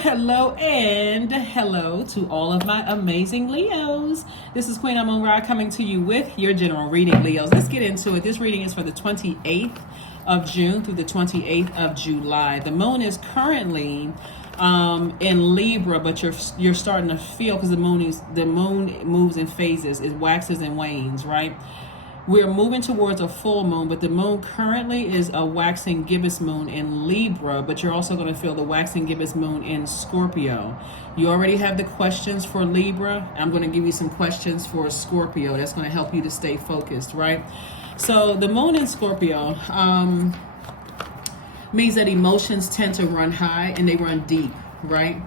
hello, and hello to all of my amazing Leos. This is Queen Amun Ra coming to you with your general reading, Leos. Let's get into it. This reading is for the 28th of June through the 28th of July. The moon is currently in Libra, but you're starting to feel, because the moon moves in phases, it waxes and wanes, right? We're moving towards a full moon, but the moon currently is a waxing gibbous moon in Libra, but you're also going to feel the waxing gibbous moon in Scorpio. You already have the questions for Libra. I'm going to give you some questions for Scorpio. That's going to help you to stay focused, right? So the moon in Scorpio means that emotions tend to run high and they run deep, right?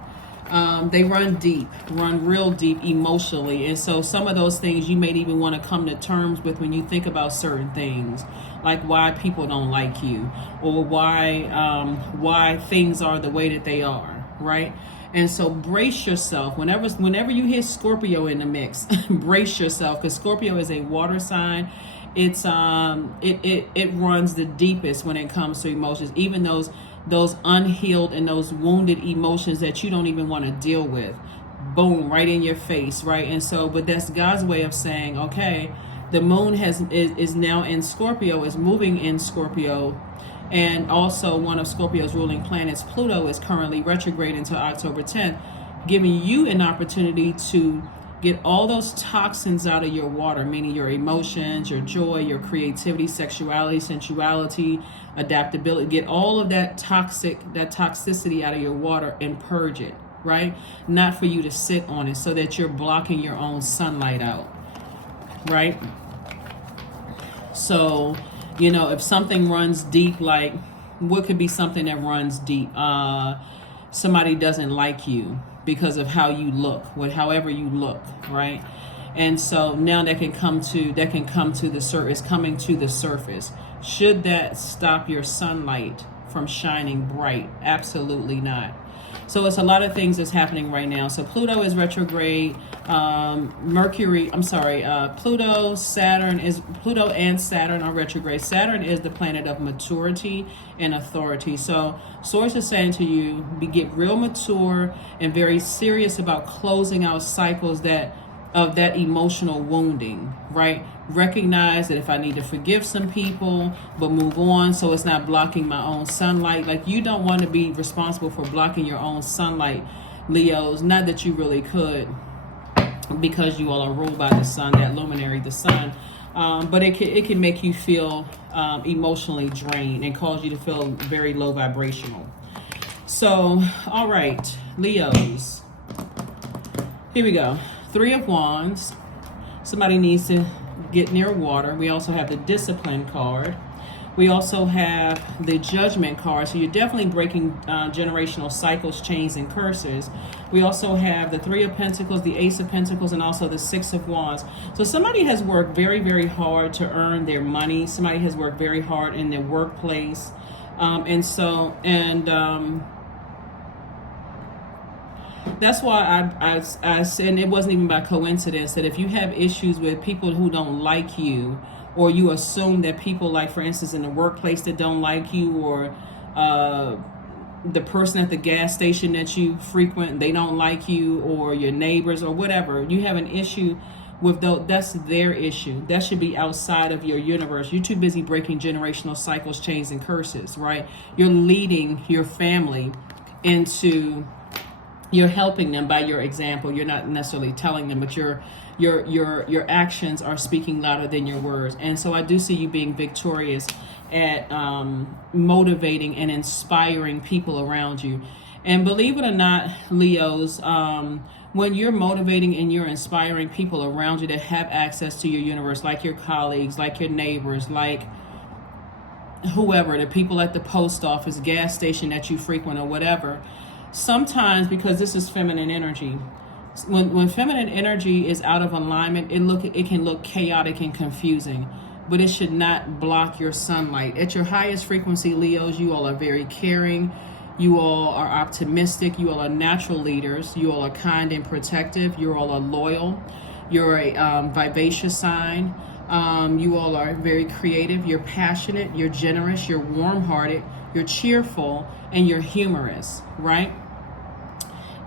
They run deep, run real deep emotionally. And so some of those things you may even want to come to terms with when you think about certain things, like why people don't like you, or why things are the way that they are, right? And so brace yourself whenever you hear Scorpio in the mix. Brace yourself, because Scorpio is a water sign. It's it runs the deepest when it comes to emotions, even those unhealed and those wounded emotions that you don't even want to deal with. Boom, right in your face, right? And so, but that's God's way of saying, okay, the moon is now in Scorpio, is moving in Scorpio, and also one of Scorpio's ruling planets, Pluto, is currently retrograde until October 10th, giving you an opportunity to get all those toxins out of your water, meaning your emotions, your joy, your creativity, sexuality, sensuality, adaptability. Get all of that toxicity out of your water and purge it, right? Not for you to sit on it, so that you're blocking your own sunlight out, right? So, if something runs deep, like what could be something that runs deep? Somebody doesn't like you because of how you look, however you look, right? And so now that can come to the surface, coming to the surface. Should that stop your sunlight from shining bright? Absolutely not. So it's a lot of things that's happening right now. So Pluto is retrograde. Pluto and Saturn are retrograde. Saturn is the planet of maturity and authority. So Source is saying to you, get real mature and very serious about closing out cycles of that emotional wounding, right? Recognize that if I need to forgive some people, but move on so it's not blocking my own sunlight. Like, you don't want to be responsible for blocking your own sunlight, Leos. Not that you really could, because you all are ruled by the sun, that luminary, the sun. But it can make you feel emotionally drained and cause you to feel very low vibrational. So, all right, Leos. Here we go. 3 of Wands. Somebody needs to get near water. We also have the Discipline card. We also have the Judgment card. So you're definitely breaking generational cycles, chains, and curses. We also have the 3 of Pentacles, the Ace of Pentacles, and also the 6 of Wands. So somebody has worked very, very hard to earn their money. Somebody has worked very hard in their workplace. That's why I said, and it wasn't even by coincidence, that if you have issues with people who don't like you, or you assume that people, like for instance in the workplace, that don't like you, or the person at the gas station that you frequent, they don't like you, or your neighbors, or whatever, you have an issue with those, that's their issue. That should be outside of your universe. You're too busy breaking generational cycles, chains, and curses, right? You're leading your family into... You're helping them by your example. You're not necessarily telling them, but your actions are speaking louder than your words. And so I do see you being victorious at motivating and inspiring people around you. And believe it or not, Leos, when you're motivating and you're inspiring people around you that have access to your universe, like your colleagues, like your neighbors, like whoever, the people at the post office, gas station that you frequent, or whatever. Sometimes, because this is feminine energy, when feminine energy is out of alignment, it can look chaotic and confusing, but it should not block your sunlight. At your highest frequency, Leos, you all are very caring. You all are optimistic. You all are natural leaders. You all are kind and protective. You all are loyal. You're a vivacious sign. You all are very creative. You're passionate. You're generous. You're warm-hearted. You're cheerful, and you're humorous, right?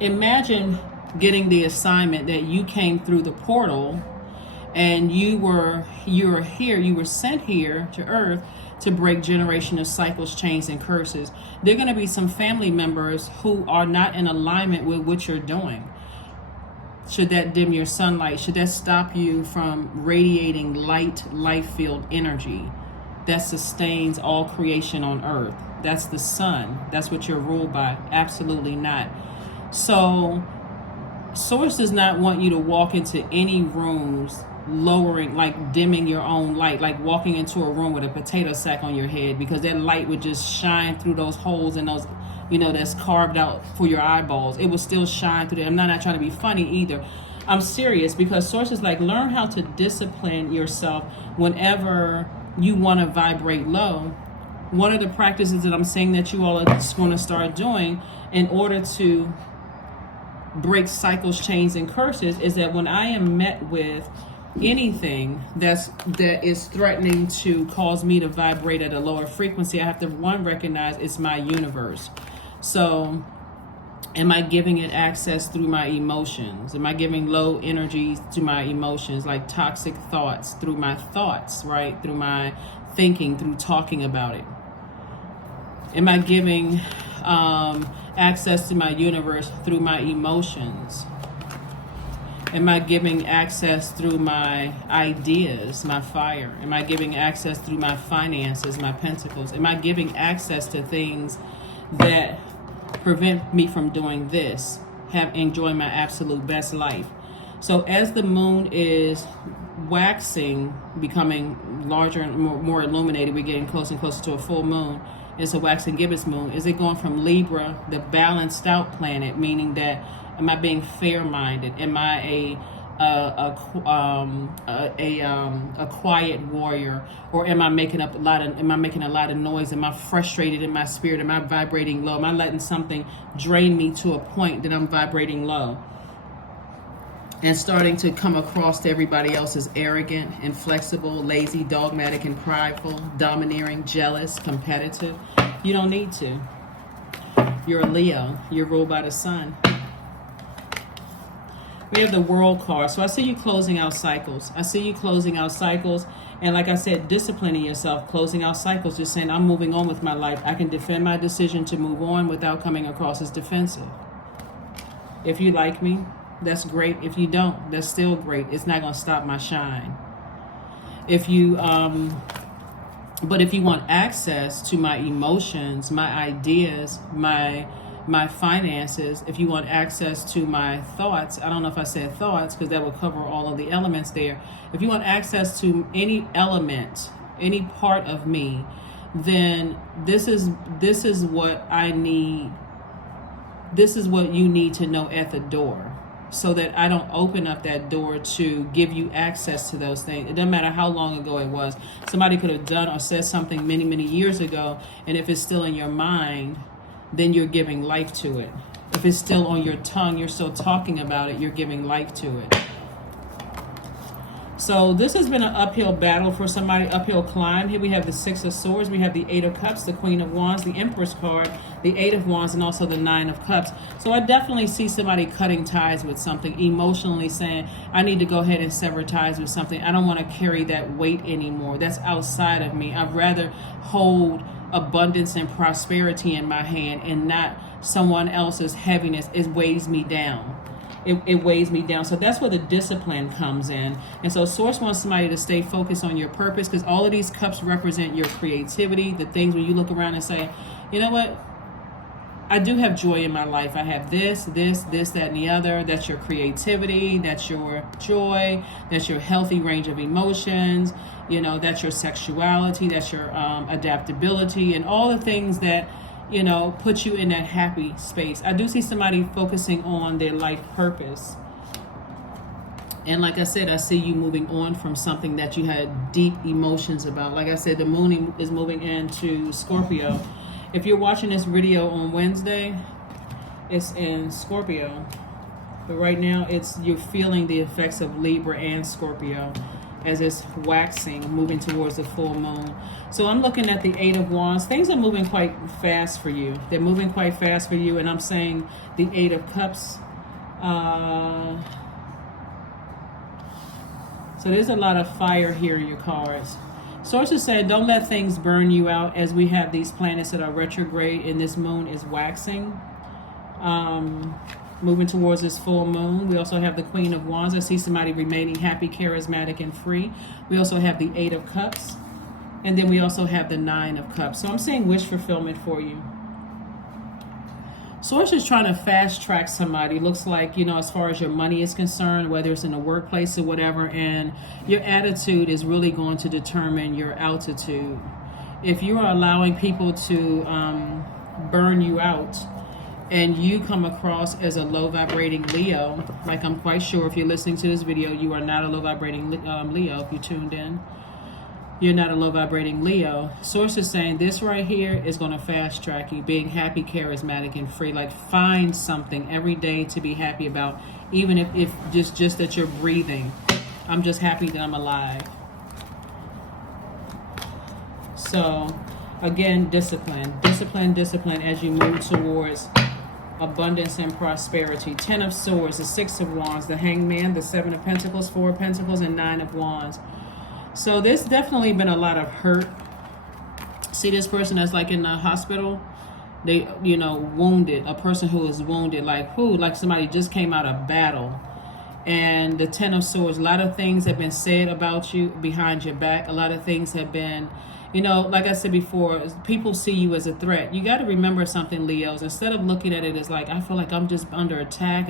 Imagine getting the assignment that you came through the portal and you were sent here to earth to break generational cycles, chains, and curses. There are going to be some family members who are not in alignment with what you're doing. Should that dim your sunlight? Should that stop you from radiating light, life-filled energy that sustains all creation on earth? That's the sun. That's what you're ruled by. Absolutely not. So Source does not want you to walk into any rooms lowering, like dimming your own light, like walking into a room with a potato sack on your head, because that light would just shine through those holes and those, that's carved out for your eyeballs. It will still shine through there. I'm not trying to be funny either. I'm serious, because Source is like, learn how to discipline yourself whenever you want to vibrate low. One of the practices that I'm saying that you all are just going to start doing in order to break cycles, chains, and curses is that when I am met with anything that is threatening to cause me to vibrate at a lower frequency, I have to recognize it's my universe. So am I giving it access through my emotions? Am I giving low energies to my emotions, like toxic thoughts, through my thoughts, right? Through my thinking, through talking about it? Am I giving access to my universe through my emotions? Am I giving access through my ideas, my fire? Am I giving access through my finances, my pentacles? Am I giving access to things that prevent me from doing this, enjoying my absolute best life? So as the moon is waxing, becoming larger and more illuminated, we're getting closer and closer to a full moon. It's a waxing gibbous moon. Is it going from Libra, the balanced out planet, meaning that am I being fair-minded? Am I a quiet warrior, or am I making a lot of noise? Am I frustrated in my spirit? Am I vibrating low? Am I letting something drain me to a point that I'm vibrating low and starting to come across to everybody else as arrogant, inflexible, lazy, dogmatic, and prideful, domineering, jealous, competitive? You don't need to. You're a Leo. You're ruled by the sun. We have the World card. So I see you closing out cycles. And like I said, disciplining yourself, closing out cycles, just saying, I'm moving on with my life. I can defend my decision to move on without coming across as defensive. If you like me, that's great. If you don't, that's still great. It's not going to stop my shine. But if you want access to my emotions, my ideas, my finances, if you want access to my thoughts, I don't know if I said thoughts because that would cover all of the elements there. If you want access to any element, any part of me, then this is what I need. This is what you need to know at the door, so that I don't open up that door to give you access to those things. It doesn't matter how long ago it was. Somebody could have done or said something many, many years ago, and if it's still in your mind, then you're giving life to it. If it's still on your tongue, you're still talking about it, you're giving life to it. So this has been an uphill battle for somebody, uphill climb. Here we have the Six of Swords, we have the Eight of Cups, the Queen of Wands, the Empress card, the Eight of Wands, and also the Nine of Cups. So I definitely see somebody cutting ties with something, emotionally saying, I need to go ahead and sever ties with something. I don't want to carry that weight anymore. That's outside of me. I'd rather hold abundance and prosperity in my hand and not someone else's heaviness. It weighs me down. It weighs me down. So that's where the discipline comes in. And so Source wants somebody to stay focused on your purpose, because all of these cups represent your creativity, the things when you look around and say, you know what? I do have joy in my life. I have this, that, and the other. That's your creativity. That's your joy. That's your healthy range of emotions. That's your sexuality. That's your adaptability, and all the things that put you in that happy space. I do see somebody focusing on their life purpose. And like I said, I see you moving on from something that you had deep emotions about. Like I said, the moon is moving into Scorpio. If you're watching this video on Wednesday, it's in Scorpio. But right now, you're feeling the effects of Libra and Scorpio. as it's waxing, moving towards the full moon. So I'm looking at the Eight of Wands. Things are moving quite fast for you. They're moving quite fast for you, and I'm saying the Eight of Cups. So there's a lot of fire here in your cards. Sources said, don't let things burn you out, as we have these planets that are retrograde and this moon is waxing. Moving towards this full moon. We also have the Queen of Wands. I see somebody remaining happy, charismatic, and free. We also have the Eight of Cups. And then we also have the Nine of Cups. So I'm saying wish fulfillment for you. Source is trying to fast track somebody. Looks like, as far as your money is concerned, whether it's in the workplace or whatever, and your attitude is really going to determine your altitude. If you are allowing people to burn you out, and you come across as a low vibrating Leo, like I'm quite sure if you're listening to this video, you are not a low vibrating Leo. If you tuned in, you're not a low vibrating Leo. Source is saying this right here is going to fast track you, being happy, charismatic, and free. Like, find something every day to be happy about, even if just that you're breathing. I'm just happy that I'm alive. So again, discipline as you move towards abundance and prosperity. 10 of Swords, the 6 of Wands, the Hangman, the 7 of Pentacles, 4 of Pentacles, and 9 of Wands. So there's definitely been a lot of hurt. See this person that's like in the hospital, they wounded, a person who is wounded, like somebody just came out of battle. And the 10 of Swords, a lot of things have been said about you behind your back. A lot of things have been, like I said before, people see you as a threat. You got to remember something, Leos. Instead of looking at it as like, I feel like I'm just under attack,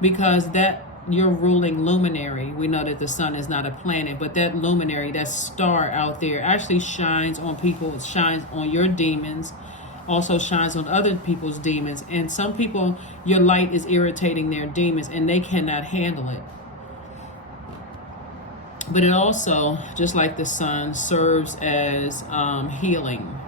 because that you're ruling luminary. We know that the sun is not a planet, but that luminary, that star out there, actually shines on people, shines on your demons, also shines on other people's demons. And some people, your light is irritating their demons and they cannot handle it. But it also, just like the sun, serves as healing.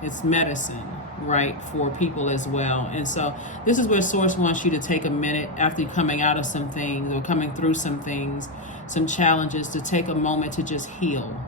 It's medicine, right, for people as well. And so this is where Source wants you to take a minute after coming out of some things or coming through some things, some challenges, to take a moment to just heal,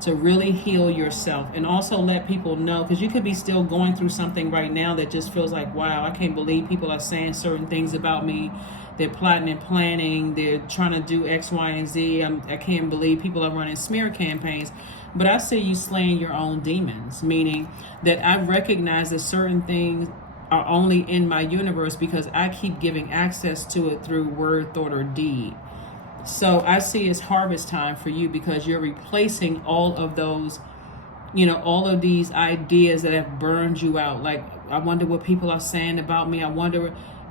to really heal yourself. And also let people know, because you could be still going through something right now that just feels like, wow, I can't believe people are saying certain things about me. They're plotting and planning. They're trying to do X, Y, and Z. I can't believe people are running smear campaigns. But I see you slaying your own demons, meaning that I recognize that certain things are only in my universe because I keep giving access to it through word, thought, or deed. So I see it's harvest time for you, because you're replacing all of those, all of these ideas that have burned you out. Like, I wonder what people are saying about me.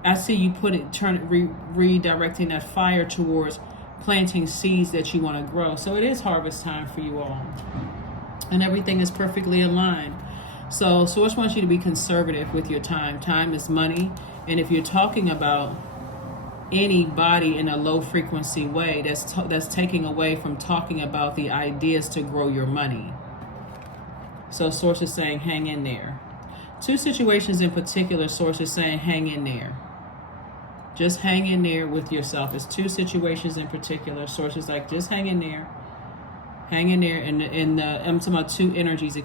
I see you redirecting that fire towards planting seeds that you want to grow. So it is harvest time for you all. And everything is perfectly aligned. So Source wants you to be conservative with your time. Time is money. And if you're talking about anybody in a low frequency way, that's taking away from talking about the ideas to grow your money. So Source is saying hang in there. Two situations in particular, Source is saying hang in there. Just hang in there with yourself. It's two situations in particular. Source is like, just hang in there. Hang in there. And I'm talking about two energies,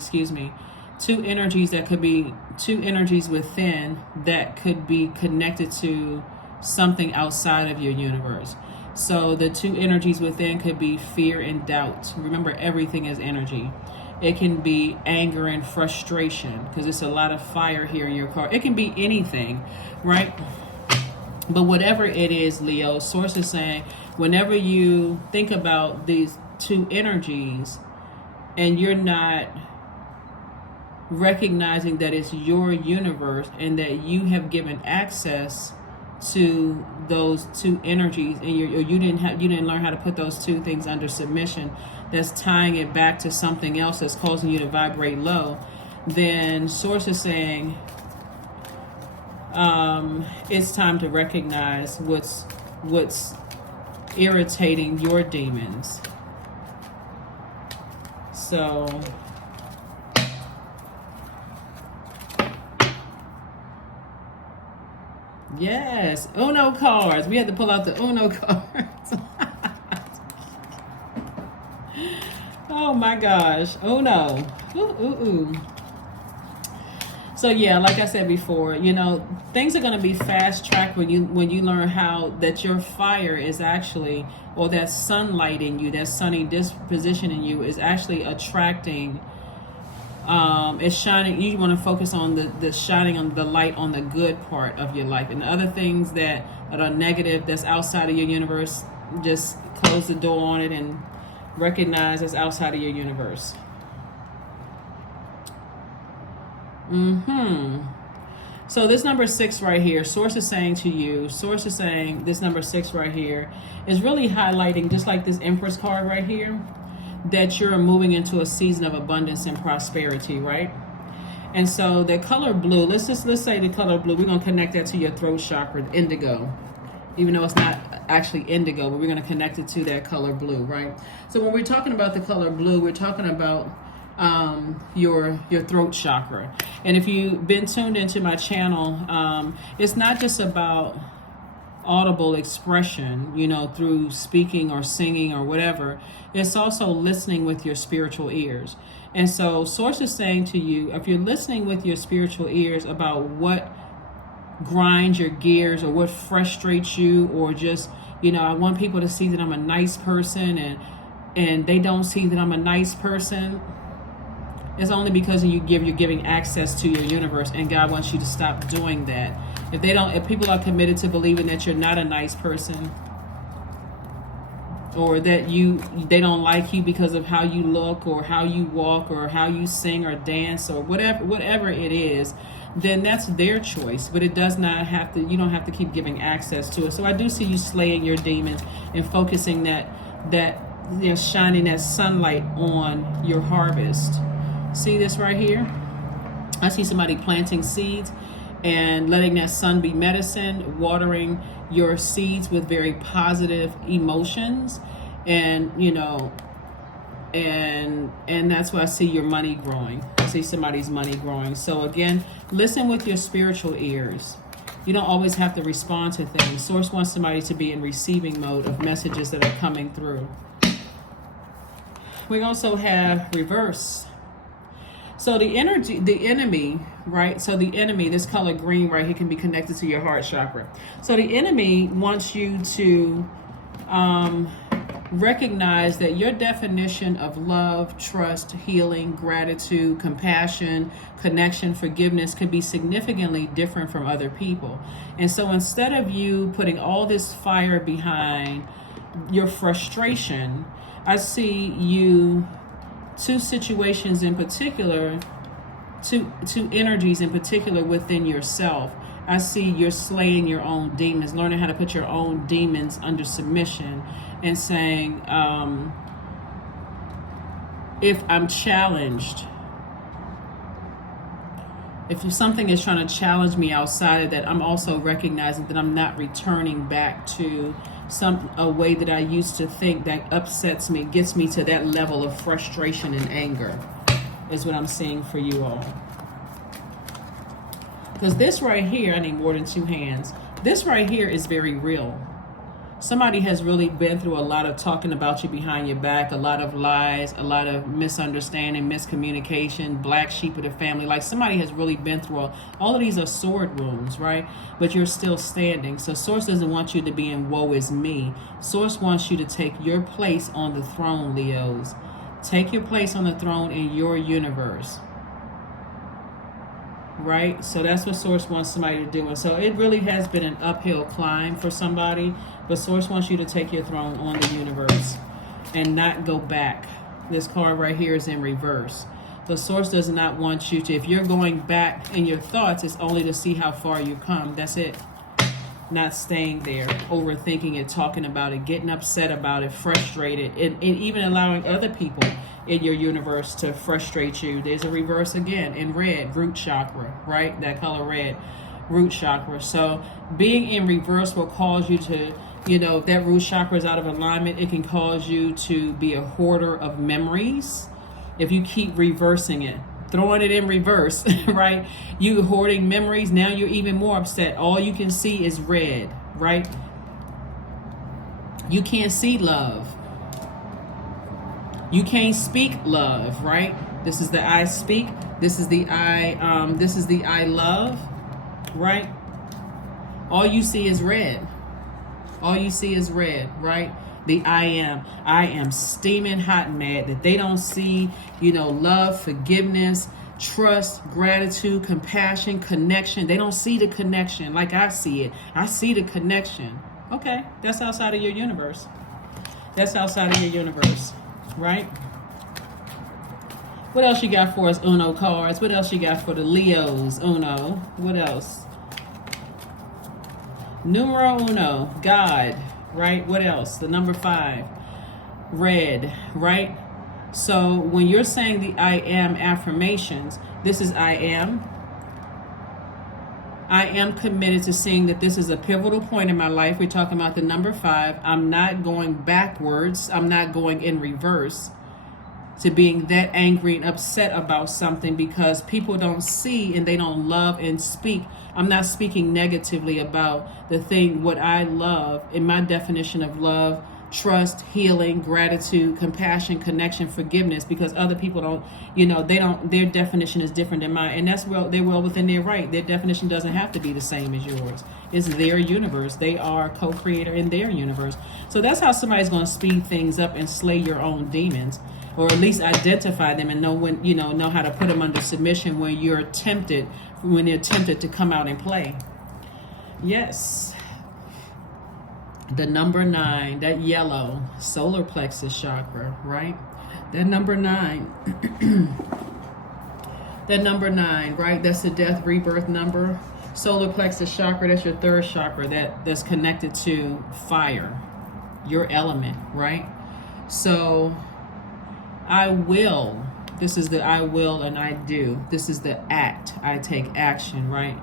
Two energies that could be two energies within that could be connected to something outside of your universe. So the two energies within could be fear and doubt. Remember, everything is energy. It can be anger and frustration, because it's a lot of fire here in your card. It can be anything, right? But whatever it is, Leo, Source is saying, whenever you think about these two energies and you're not recognizing that it's your universe and that you have given access to those two energies, and you didn't learn how to put those two things under submission, that's tying it back to something else that's causing you to vibrate low, then Source is saying it's time to recognize what's irritating your demons. So yes, Uno cards. We had to pull out the Uno cards. Oh my gosh. Oh no. Ooh, ooh, ooh. So yeah, like I said before, you know, things are going to be fast tracked when you learn how that your fire is actually, or that sunlight in you, that sunny disposition in you is actually attracting. It's shining. You want to focus on the shining on the light on the good part of your life, and the other things that are negative, that's outside of your universe, just close the door on it and recognize it's outside of your universe. So this number 6 right here, source is saying to you, source is saying this number 6 right here is really highlighting, just like this Empress card right here, that you're moving into a season of abundance and prosperity, right? And so the color blue, let's say the color blue, we're going to connect that to your throat chakra, indigo. Even though it's not actually indigo, but we're going to connect it to that color blue, right? So when we're talking about the color blue, we're talking about your throat chakra. And if you've been tuned into my channel, it's not just about audible expression, you know, through speaking or singing or whatever. It's also listening with your spiritual ears. And so source is saying to you, if you're listening with your spiritual ears about what grinds your gears or what frustrates you, or just, you know, I want people to see that I'm a nice person, and they don't see that I'm a nice person, it's only because you're giving access to your universe, and God wants you to stop doing that. If people are committed to believing that you're not a nice person, or that they don't like you because of how you look or how you walk or how you sing or dance or whatever it is, then that's their choice. But it does not have to, you don't have to keep giving access to it. So I do see you slaying your demons and focusing that you know, shining that sunlight on your harvest. See this right here? I see somebody planting seeds and letting that sun be medicine, watering your seeds with very positive emotions, and you know, and that's why I see your money growing. I see somebody's money growing. So again, listen with your spiritual ears. You don't always have to respond to things. Source wants somebody to be in receiving mode of messages that are coming through. We also have reverse. So the enemy, right? So the enemy, this color green right here, can be connected to your heart chakra. So the enemy wants you to recognize that your definition of love, trust, healing, gratitude, compassion, connection, forgiveness could be significantly different from other people. And so instead of you putting all this fire behind your frustration, I see you, two situations in particular, two energies in particular within yourself. I see you're slaying your own demons, learning how to put your own demons under submission, and saying, if I'm challenged, if something is trying to challenge me outside of that, I'm also recognizing that I'm not returning back to a way that I used to think that upsets me, gets me to that level of frustration and anger, is what I'm seeing for you all. Because this right here, I need more than two hands. This right here is very real. Somebody has really been through a lot of talking about you behind your back, a lot of lies, a lot of misunderstanding, miscommunication, black sheep of the family. Like somebody has really been through all of these are sword wounds, right? But you're still standing. So Source doesn't want you to be in woe is me. Source wants you to take your place on the throne, Leos. Take your place on the throne in your universe. Right? So that's what Source wants somebody to do. And so it really has been an uphill climb for somebody, but Source wants you to take your throne on the universe and not go back. This card right here is in reverse. The Source does not want you to, if you're going back in your thoughts, it's only to see how far you come. That's it. Not staying there, overthinking it, talking about it, getting upset about it, frustrated, and even allowing other people in your universe to frustrate you. There's a reverse again in red, root chakra, right? That color red, root chakra. So being in reverse will cause you to, you know, if that root chakra is out of alignment, it can cause you to be a hoarder of memories. If you keep reversing it, throwing it in reverse, right? You hoarding memories, now you're even more upset. All you can see is red, right? You can't see love. You can't speak love, right? This is the I speak. This is the I love, right? All you see is red. All you see is red, right? The I am steaming hot and mad that they don't see, love, forgiveness, trust, gratitude, compassion, connection. They don't see the connection like I see it. I see the connection. Okay, that's outside of your universe. That's outside of your universe, right? What else you got for us, Uno cards? What else you got for the Leos, Uno? What else? Numero uno, God, right? What else? The number 5, red, right? So when you're saying the I am affirmations, this is I am. I am committed to seeing that this is a pivotal point in my life. We're talking about the number 5. I'm not going backwards. I'm not going in reverse to being that angry and upset about something because people don't see and they don't love and speak. I'm not speaking negatively about the thing, what I love in my definition of love, trust, healing, gratitude, compassion, connection, forgiveness, because other people don't, their definition is different than mine. And that's they're well within their right. Their definition doesn't have to be the same as yours. It's their universe. They are co-creator in their universe. So that's how somebody's going to speed things up and slay your own demons, or at least identify them and know when, know how to put them under submission when they're tempted to come out and play. Yes. The number 9, that yellow solar plexus chakra, right? That number 9, that number 9, right? That's the death rebirth number. Solar plexus chakra, that's your 3rd chakra that's connected to fire, your element, right? So I will, this is the I will and I do. This is the act, I take action, right?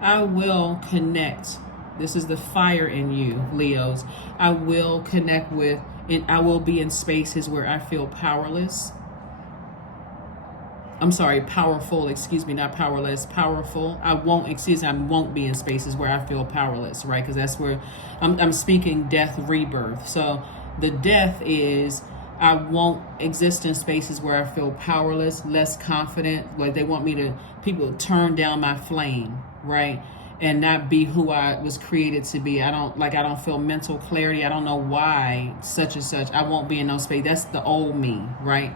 I will connect. This is the fire in you, Leos. I will connect with, and I will be in spaces where I feel powerless. I'm sorry, powerful, excuse me, not powerless, powerful. I won't be in spaces where I feel powerless, right? Because that's where I'm speaking death, rebirth. So the death is, I won't exist in spaces where I feel powerless, less confident, like they want me to, people turn down my flame, right? And not be who I was created to be. I don't feel mental clarity. I don't know why such and such. I won't be in those spaces. That's the old me, right?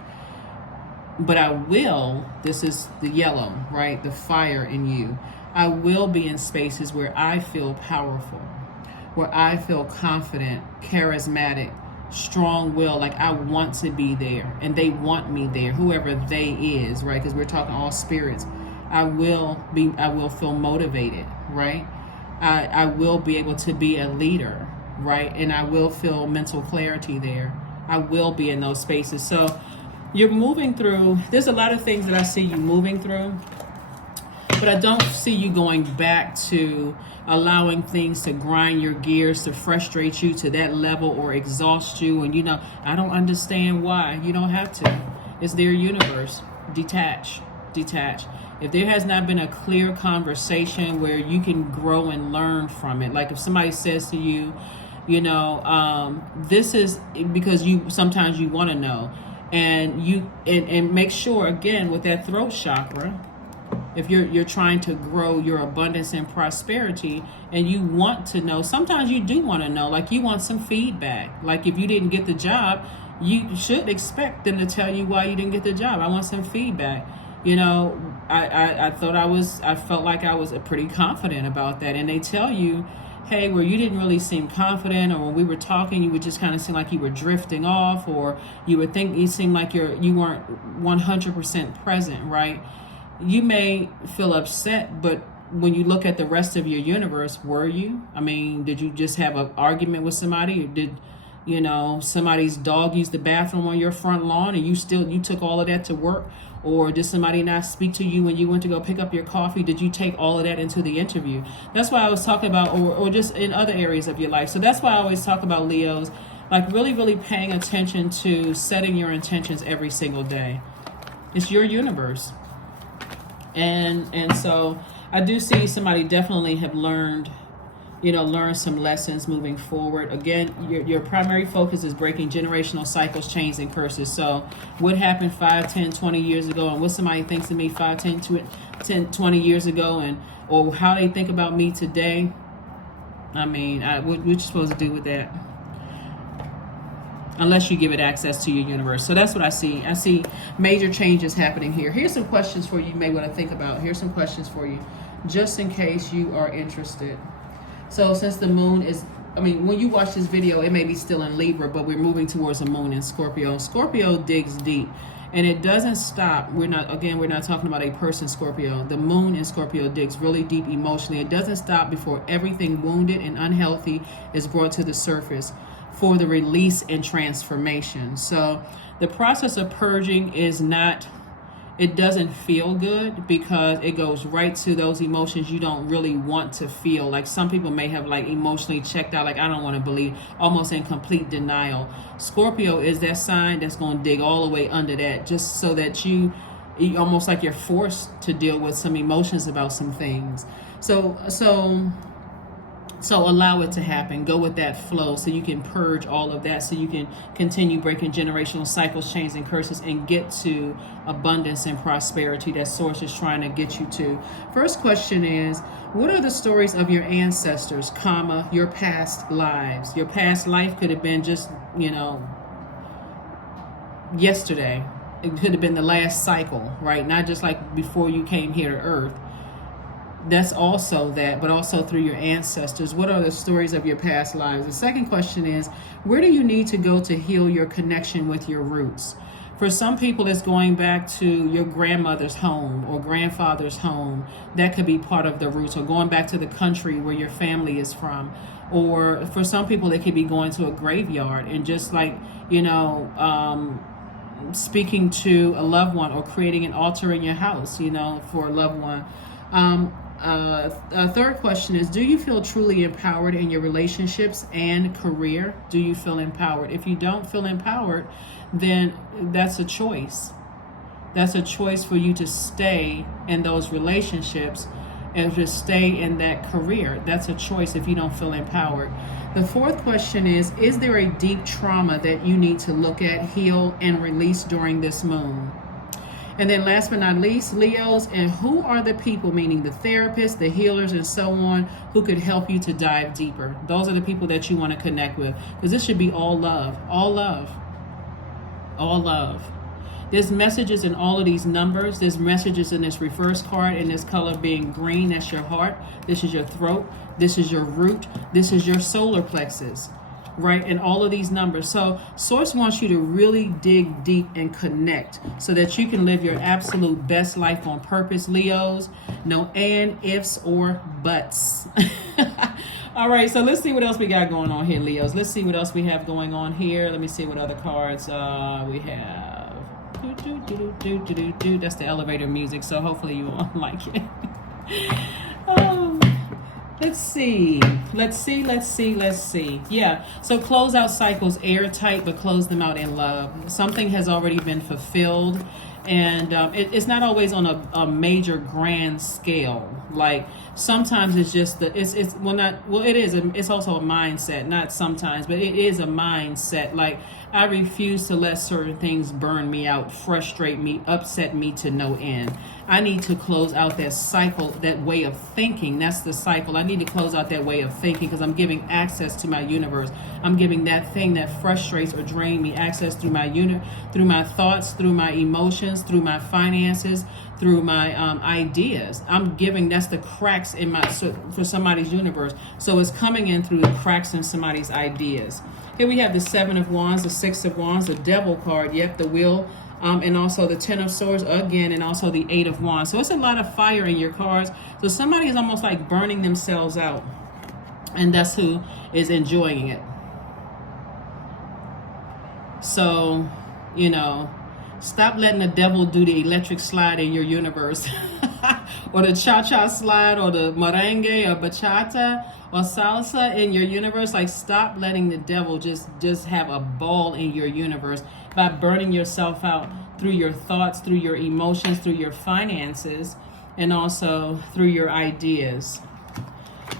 But I will, this is the yellow, right? The fire in you. I will be in spaces where I feel powerful, where I feel confident, charismatic, strong will, like I want to be there and they want me there, whoever they is, right? Because we're talking all spirits. I will feel motivated, right? I will be able to be a leader, right? And I will feel mental clarity there. I will be in those spaces. So you're moving through, there's a lot of things that I see you moving through, but I don't see you going back to allowing things to grind your gears, to frustrate you to that level or exhaust you. And I don't understand why. You don't have to. It's their universe. Detach. If there has not been a clear conversation where you can grow and learn from it, like if somebody says to you, this is because sometimes you want to know, and make sure, again, with that throat chakra, if you're trying to grow your abundance and prosperity and you want to know, sometimes you do want to know, like you want some feedback. Like if you didn't get the job, you should expect them to tell you why you didn't get the job. I want some feedback. I felt like I was pretty confident about that. And they tell you, hey, where you didn't really seem confident, or when we were talking, you would just kind of seem like you were drifting off, or you seemed like you weren't 100% present, right? You may feel upset, but when you look at the rest of your universe, were you? I mean, did you just have an argument with somebody, or did somebody's dog use the bathroom on your front lawn and you took all of that to work? Or did somebody not speak to you when you went to go pick up your coffee? Did you take all of that into the interview? That's why I was talking about, or just in other areas of your life. So that's why I always talk about Leos, like really, really paying attention to setting your intentions every single day. It's your universe. And so I do see somebody definitely have learned learn some lessons moving forward. Again, your primary focus is breaking generational cycles, chains, and curses. So what happened 5, 10, 20 years ago, and what somebody thinks of me 5, 10, 20 years ago, and or how they think about me today, I mean, what you supposed to do with that? Unless you give it access to your universe. So that's what I see. I see major changes happening here. Here's some questions for you may want to think about. Here's some questions for you, just in case you are interested. So since the moon is, when you watch this video, it may be still in Libra, but we're moving towards a moon in Scorpio. Scorpio digs deep, and it doesn't stop. We're not talking about a person, Scorpio. The moon in Scorpio digs really deep emotionally. It doesn't stop before everything wounded and unhealthy is brought to the surface for the release and transformation. So the process of purging is not, it doesn't feel good because it goes right to those emotions you don't really want to feel. Like some people may have like emotionally checked out, like I don't want to believe, almost in complete denial. Scorpio is that sign that's going to dig all the way under that, just so that you almost like you're forced to deal with some emotions about some things. So allow it to happen. Go with that flow so you can purge all of that, so you can continue breaking generational cycles, chains, and curses, and get to abundance and prosperity that Source is trying to get you to. First question is, what are the stories of your ancestors, your past lives? Your past life could have been just, yesterday. It could have been the last cycle, right? Not just like before you came here to Earth. That's also that, but also through your ancestors. What are the stories of your past lives? The second question is, where do you need to go to heal your connection with your roots? For some people, it's going back to your grandmother's home or grandfather's home. That could be part of the roots, or going back to the country where your family is from. Or for some people, it could be going to a graveyard and just like, speaking to a loved one, or creating an altar in your house, for a loved one. Third question is, do you feel truly empowered in your relationships and career? Do you feel empowered? If you don't feel empowered, then that's a choice. That's a choice for you to stay in those relationships and to stay in that career. That's a choice if you don't feel empowered. The fourth question is there a deep trauma that you need to look at, heal, and release during this moon? And then last but not least, Leos, and who are the people, meaning the therapists, the healers, and so on, who could help you to dive deeper? Those are the people that you want to connect with, because this should be all love, all love, all love. There's messages in all of these numbers. There's messages in this reverse card, in this color being green. That's your heart. This is your throat. This is your root. This is your solar plexus. Right, and all of these numbers. So Source wants you to really dig deep and connect so that you can live your absolute best life on purpose, Leos. No and, ifs, or buts. All right, so let's see what else we got going on here, Leos. Let's see what else we have going on here. Let me see what other cards we have. That's the elevator music, so hopefully you won't like it. Let's see. Yeah, so close out cycles airtight, but close them out in love. Something has already been fulfilled, and it's not always on a major grand scale. Like sometimes it's just it is. It's also a mindset. Not sometimes, but it is a mindset. Like I refuse to let certain things burn me out, frustrate me, upset me to no end. I need to close out that cycle, that way of thinking. That's the cycle. I need to close out that way of thinking because I'm giving access to my universe. I'm giving that thing that frustrates or drains me access through my through my thoughts, through my emotions, through my finances, through my ideas. I'm giving, that's the cracks in for somebody's universe. So it's coming in through the cracks in somebody's ideas. Here we have the Seven of Wands, the Six of Wands, the Devil card, yep, the Wheel, and also the Ten of Swords again, and also the Eight of Wands. So it's a lot of fire in your cards. So somebody is almost like burning themselves out, and that's who is enjoying it. So, stop letting the devil do the electric slide in your universe or the cha-cha slide or the merengue or bachata or salsa in your universe. Like stop letting the devil just have a ball in your universe by burning yourself out through your thoughts, through your emotions, through your finances, and also through your ideas.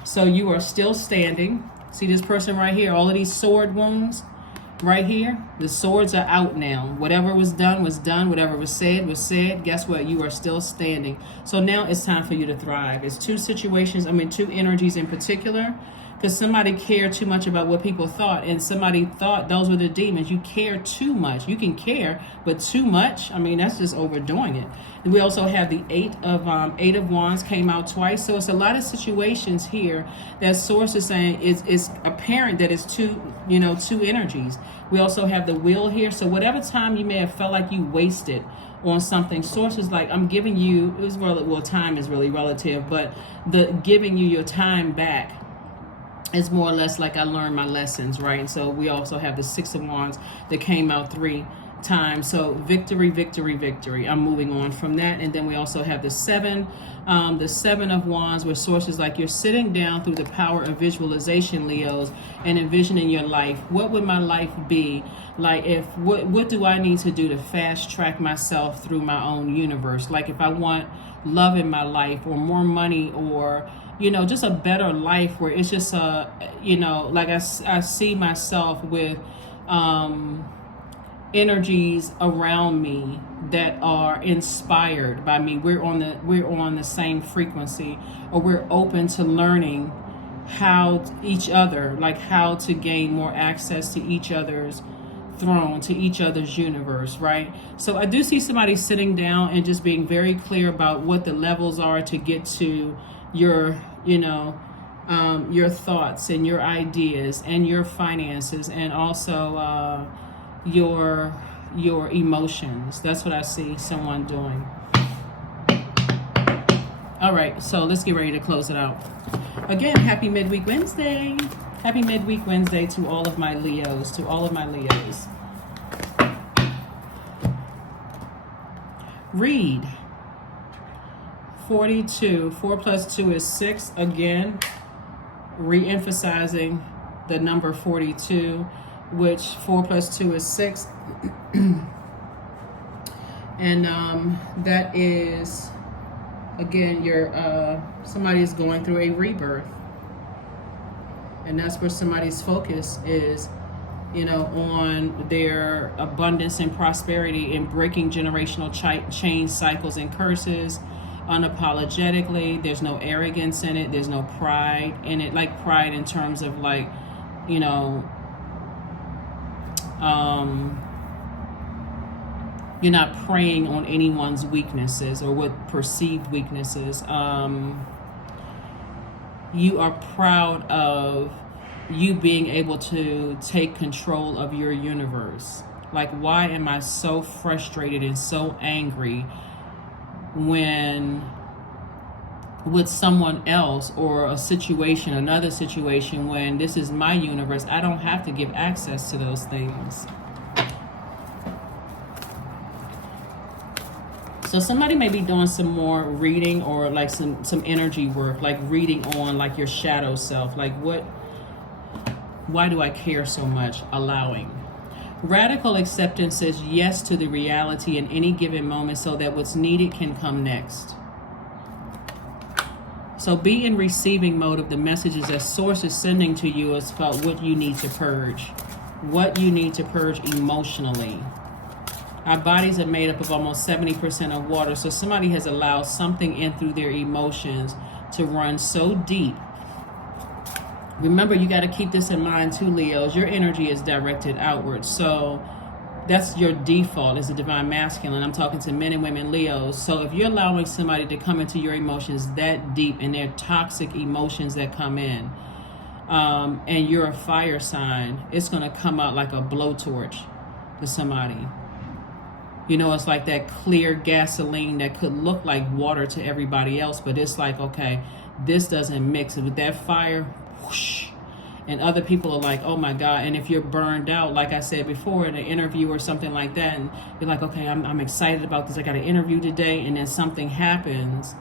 So you are still standing. See this person right here, all of these sword wounds right here, the swords are out now. Whatever was done was done. Whatever was said. Guess what? You are still standing. So now it's time for you to thrive. It's two situations, two energies in particular, because somebody cared too much about what people thought, and somebody thought those were the demons. You care too much. You can care, but too much, that's just overdoing it. And we also have the Eight of Wands came out twice. So it's a lot of situations here that Source is saying it's apparent that it's two energies. We also have the Wheel here. So whatever time you may have felt like you wasted on something, Source is like, I'm giving you, time is really relative, but the giving you your time back is more or less like I learned my lessons, right? And so we also have the Six of Wands that came out 3 times. So victory, victory, victory. I'm moving on from that. And then we also have the Seven of Wands, where Source is like, you're sitting down through the power of visualization, Leos, and envisioning your life. What would my life be like? What do I need to do to fast track myself through my own universe? Like if I want love in my life, or more money, or just a better life where it's just like I see myself with energies around me that are inspired by me. We're on the same frequency, or we're open to learning how to gain more access to each other's throne, to each other's universe, right? So I do see somebody sitting down and just being very clear about what the levels are to get to your thoughts and your ideas and your finances, and also your emotions. That's what I see someone doing. All right, so let's get ready to close it out. Again, happy midweek Wednesday. Happy midweek Wednesday to all of my Leos, Read 42. 4 plus 2 is 6. Again, re-emphasizing the number 42, which 4 plus 2 is 6. And that is, again, somebody is going through a rebirth. And that's where somebody's focus is, on their abundance and prosperity, and breaking generational chain cycles and curses unapologetically. There's no arrogance in it. There's no pride in it, like pride in terms of you're not preying on anyone's weaknesses or what perceived weaknesses. You are proud of you being able to take control of your universe. Like, why am I so frustrated and so angry with someone else or another situation, when this is my universe? I don't have to give access to those things. So somebody may be doing some more reading, or like some energy work, like reading on like your shadow self. Like why do I care so much? Allowing. Radical acceptance says yes to the reality in any given moment, so that what's needed can come next. So be in receiving mode of the messages that Source is sending to you as about what you need to purge. What you need to purge emotionally. Our bodies are made up of almost 70% of water. So somebody has allowed something in through their emotions to run so deep. Remember, you got to keep this in mind too, Leos. Your energy is directed outward. So that's your default as a divine masculine. I'm talking to men and women Leos. So if you're allowing somebody to come into your emotions that deep, and their toxic emotions that come in, and you're a fire sign, it's going to come out like a blowtorch to somebody. It's like that clear gasoline that could look like water to everybody else, but it's like, okay, this doesn't mix with that fire, whoosh, and other people are like, oh my God. And if you're burned out, like I said before, in an interview or something like that, and you're like, okay, I'm excited about this, I got an interview today, and then something happens,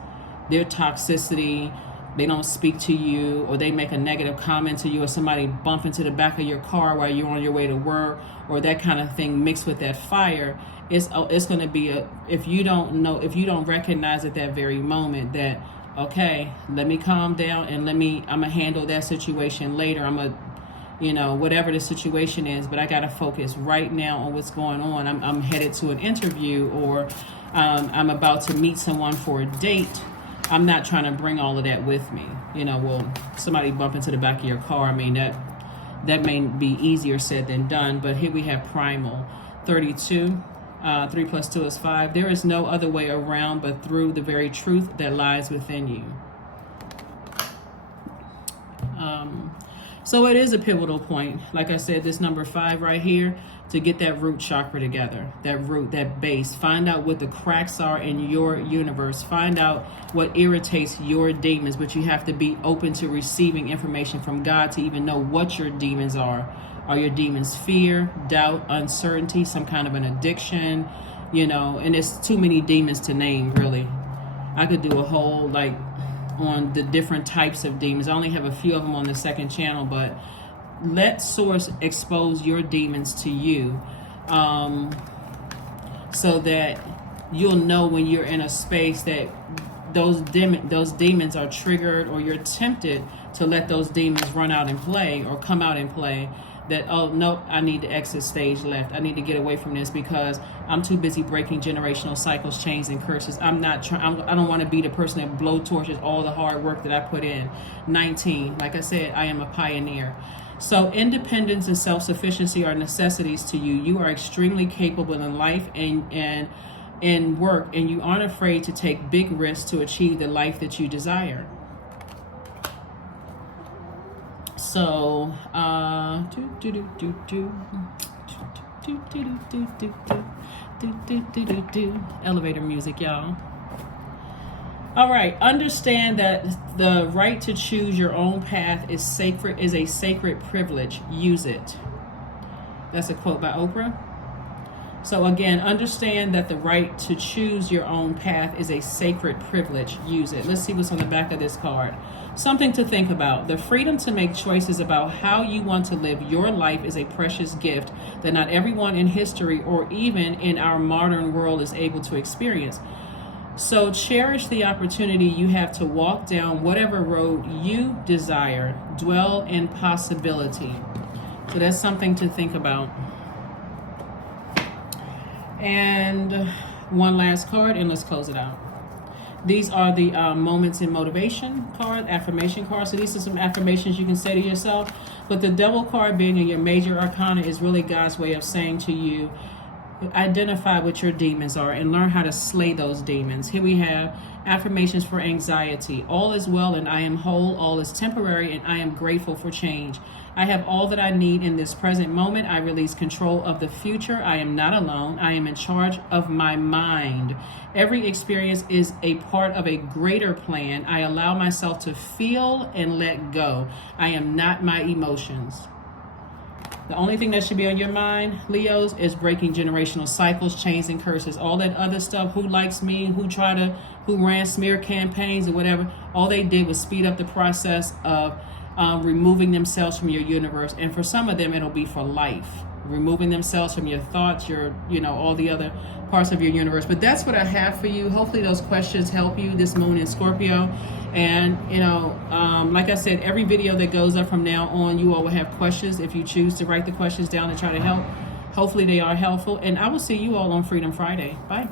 their toxicity, they don't speak to you, or they make a negative comment to you, or somebody bump into the back of your car while you're on your way to work, or that kind of thing mixed with that fire. It's going to be if you don't recognize at that very moment that okay, let me calm down and I'm gonna handle that situation later. I'm gonna, whatever the situation is, but I gotta focus right now on what's going on. I'm headed to an interview, or I'm about to meet someone for a date. I'm not trying to bring all of that with me. Well, somebody bump into the back of your car. I mean, that may be easier said than done, but here we have primal 32. 3 + 2 is 5. There is no other way around but through the very truth that lies within you. So it is a pivotal point. Like I said, this number 5 right here, to get that root chakra together, that root, that base. Find out what the cracks are in your universe. Find out what irritates your demons, but you have to be open to receiving information from God to even know what your demons are. Are your demons fear, doubt, uncertainty, some kind of an addiction, and it's too many demons to name, really. I could do a whole, on the different types of demons. I only have a few of them on the second channel, but let Source expose your demons to you, so that you'll know when you're in a space that those demons are triggered, or you're tempted to let those demons run out and play or come out and play. That, oh, no, I need to exit stage left. I need to get away from this because I'm too busy breaking generational cycles, chains, and curses. I don't want to be the person that blow torches all the hard work that I put in. 19, like I said, I am a pioneer. So independence and self-sufficiency are necessities to you. You are extremely capable in life and in work, and you aren't afraid to take big risks to achieve the life that you desire. So, elevator music, y'all. All right, understand that the right to choose your own path is a sacred privilege. Use it. That's a quote by Oprah. So again, understand that the right to choose your own path is a sacred privilege. Use it. Let's see what's on the back of this card. Something to think about. The freedom to make choices about how you want to live your life is a precious gift that not everyone in history or even in our modern world is able to experience. So cherish the opportunity you have to walk down whatever road you desire. Dwell in possibility. So that's something to think about. And one last card, and let's close it out. These are the moments in motivation card, affirmation cards. So these are some affirmations you can say to yourself. But the Devil card, being in your major arcana, is really God's way of saying to you, identify what your demons are and learn how to slay those demons. Here we have affirmations for anxiety. All is well and I am whole. All is temporary and I am grateful for change. I have all that I need in this present moment. I release control of the future. I am not alone. I am in charge of my mind. Every experience is a part of a greater plan. I allow myself to feel and let go. I am not my emotions. The only thing that should be on your mind, Leos, is breaking generational cycles, chains, and curses. All that other stuff, who likes me, who ran smear campaigns or whatever, all they did was speed up the process of removing themselves from your universe. And for some of them, it'll be for life. Removing themselves from your thoughts, all the other parts of your universe. But that's what I have for you. Hopefully those questions help you this moon in Scorpio. And, like I said, every video that goes up from now on, you all will have questions. If you choose to write the questions down and try to help, hopefully they are helpful. And I will see you all on Freedom Friday. Bye.